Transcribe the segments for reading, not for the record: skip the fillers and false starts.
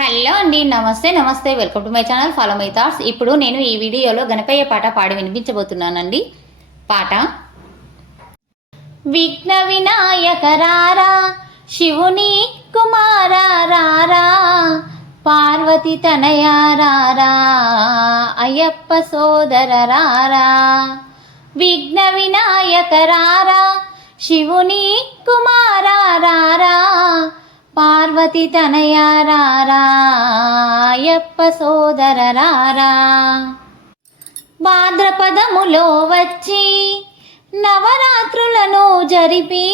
Hello అండి, నమస్తే నమస్తే, welcome to my channel, follow my thoughts. ఇప్పుడు నేను ఈ వీడియోలో గణపయ్య పాట పాడి వినిపించబోతున్నానండి. పాట: విఘ్న వినాయక రారా, శివుని కుమారా రారా, పార్వతి తనయ రారా, అయ్యప్ప సోదర రారా. విఘ్న వినాయక రారా, శివుని కుమారా రారా, పార్వతి తనయ రారా, అయ్యప్ప సోదర రారా. భాద్రపదములో వచ్చి నవరాత్రులను జరిపి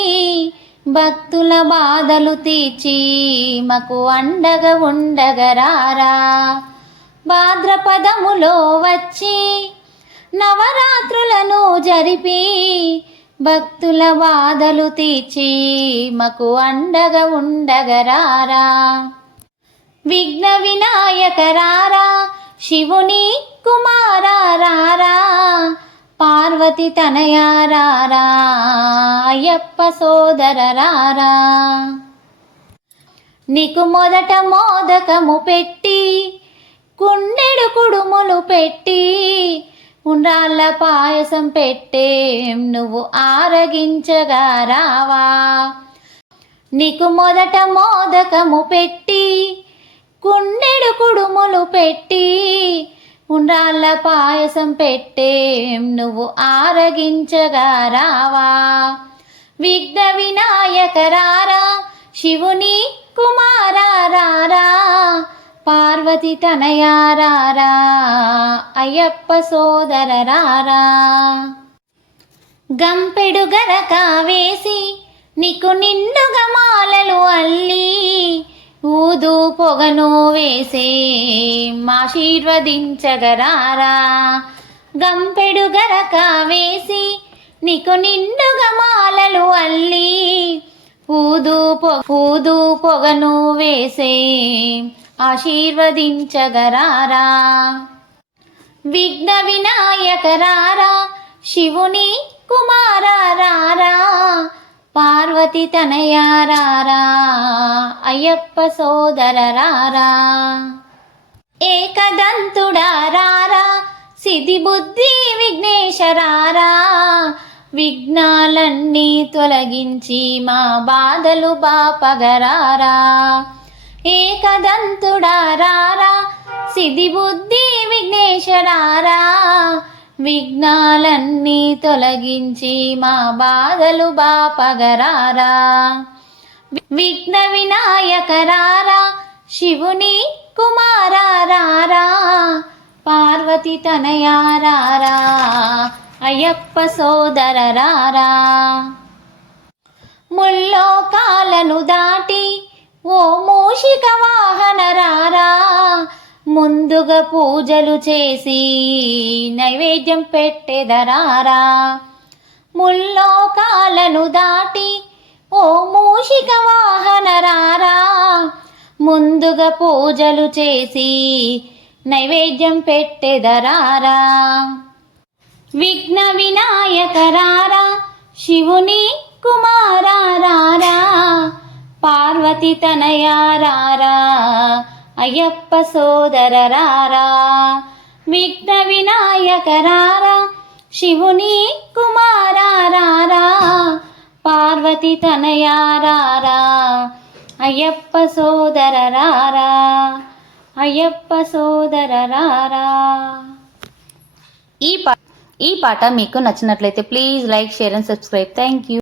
భక్తుల బాధలు తీర్చి మకు అండగా ఉండగరారా. భాద్రపదములో వచ్చి నవరాత్రులను జరిపి భక్తుల బాధలు తీర్చి మకు అండగా ఉండగరారా. విఘ్న వినాయక రారా, శివుని కుమారా రారా, పార్వతి తనయ రారా, అయ్యప్ప సోదర రారా. నీకు మొదట మోదకము పెట్టి కుండెడు కుడుములు పెట్టి ఉండ్రాళ్ళ పాయసం పెట్టే నువ్వు ఆరగించగా రావా. నీకు మొదట మోదకము పెట్టి కుండెడు కుడుములు పెట్టి ఉండ్రాళ్ళ పాయసం పెట్టే నువ్వు ఆరగించగా రావా. విఘ్న వినాయక రారా, శివుని కుమారా రారా, పార్వతి తనయ రారా, అయ్యప్ప సోదర రారా. గంపెడు గరక వేసి నీకు నిండుగా మాలలు అల్లి ఊదు పొగను వేసే ఆశీర్వదించగరారా. గంపెడు గరక వేసి నీకు నిండుగా మాలలు అల్లి ఊదు పొగను వేసే ఆశీర్వదించగరారా. విఘ్న వినాయక రారా, శివుని కుమారా రారా, పార్వతి తనయ రారా, అయ్యప్ప సోదర రారా. ఏకదంతుడా రారా, సిద్ధి బుద్ధి విఘ్నేశ రారా, విఘ్నాలన్నీ తొలగించి మా బాధలు బాపగరారా. ఏకదంతుడా రారా, సిద్ధి బుద్ధి విఘ్నేశ రారా, విఘ్నాలన్నీ తొలగించి మా బాధలు బాపగరారా. విఘ్న వినాయక రారా, శివుని కుమారా రారా, పార్వతి తనయ రారా, అయ్యప్ప సోదర రారా. ముల్లోకాలను దాటి ఓ మూషిక వాహన రారా, ముందుగా పూజలు చేసి నైవేద్యం పెట్టెదరారా. ముల్లోకాలను దాటి ఓ మూషిక వాహన రారా, ముందుగా పూజలు చేసి నైవేద్యం పెట్టెదరారా. విఘ్న వినాయక రారా, శివుని కుమారా రారా, పార్వతి తనయ రారా, అయ్యప్ప సోదర రారా. విఘ్న వినాయక రారా, శివుని కుమారా రారా, పార్వతి తనయ రారా, అయ్యప్ప సోదర రారా, అయ్యప్ప సోదర రారా. ఈ పాట మీకు నచ్చినట్లయితే please like, share and subscribe. Thank you.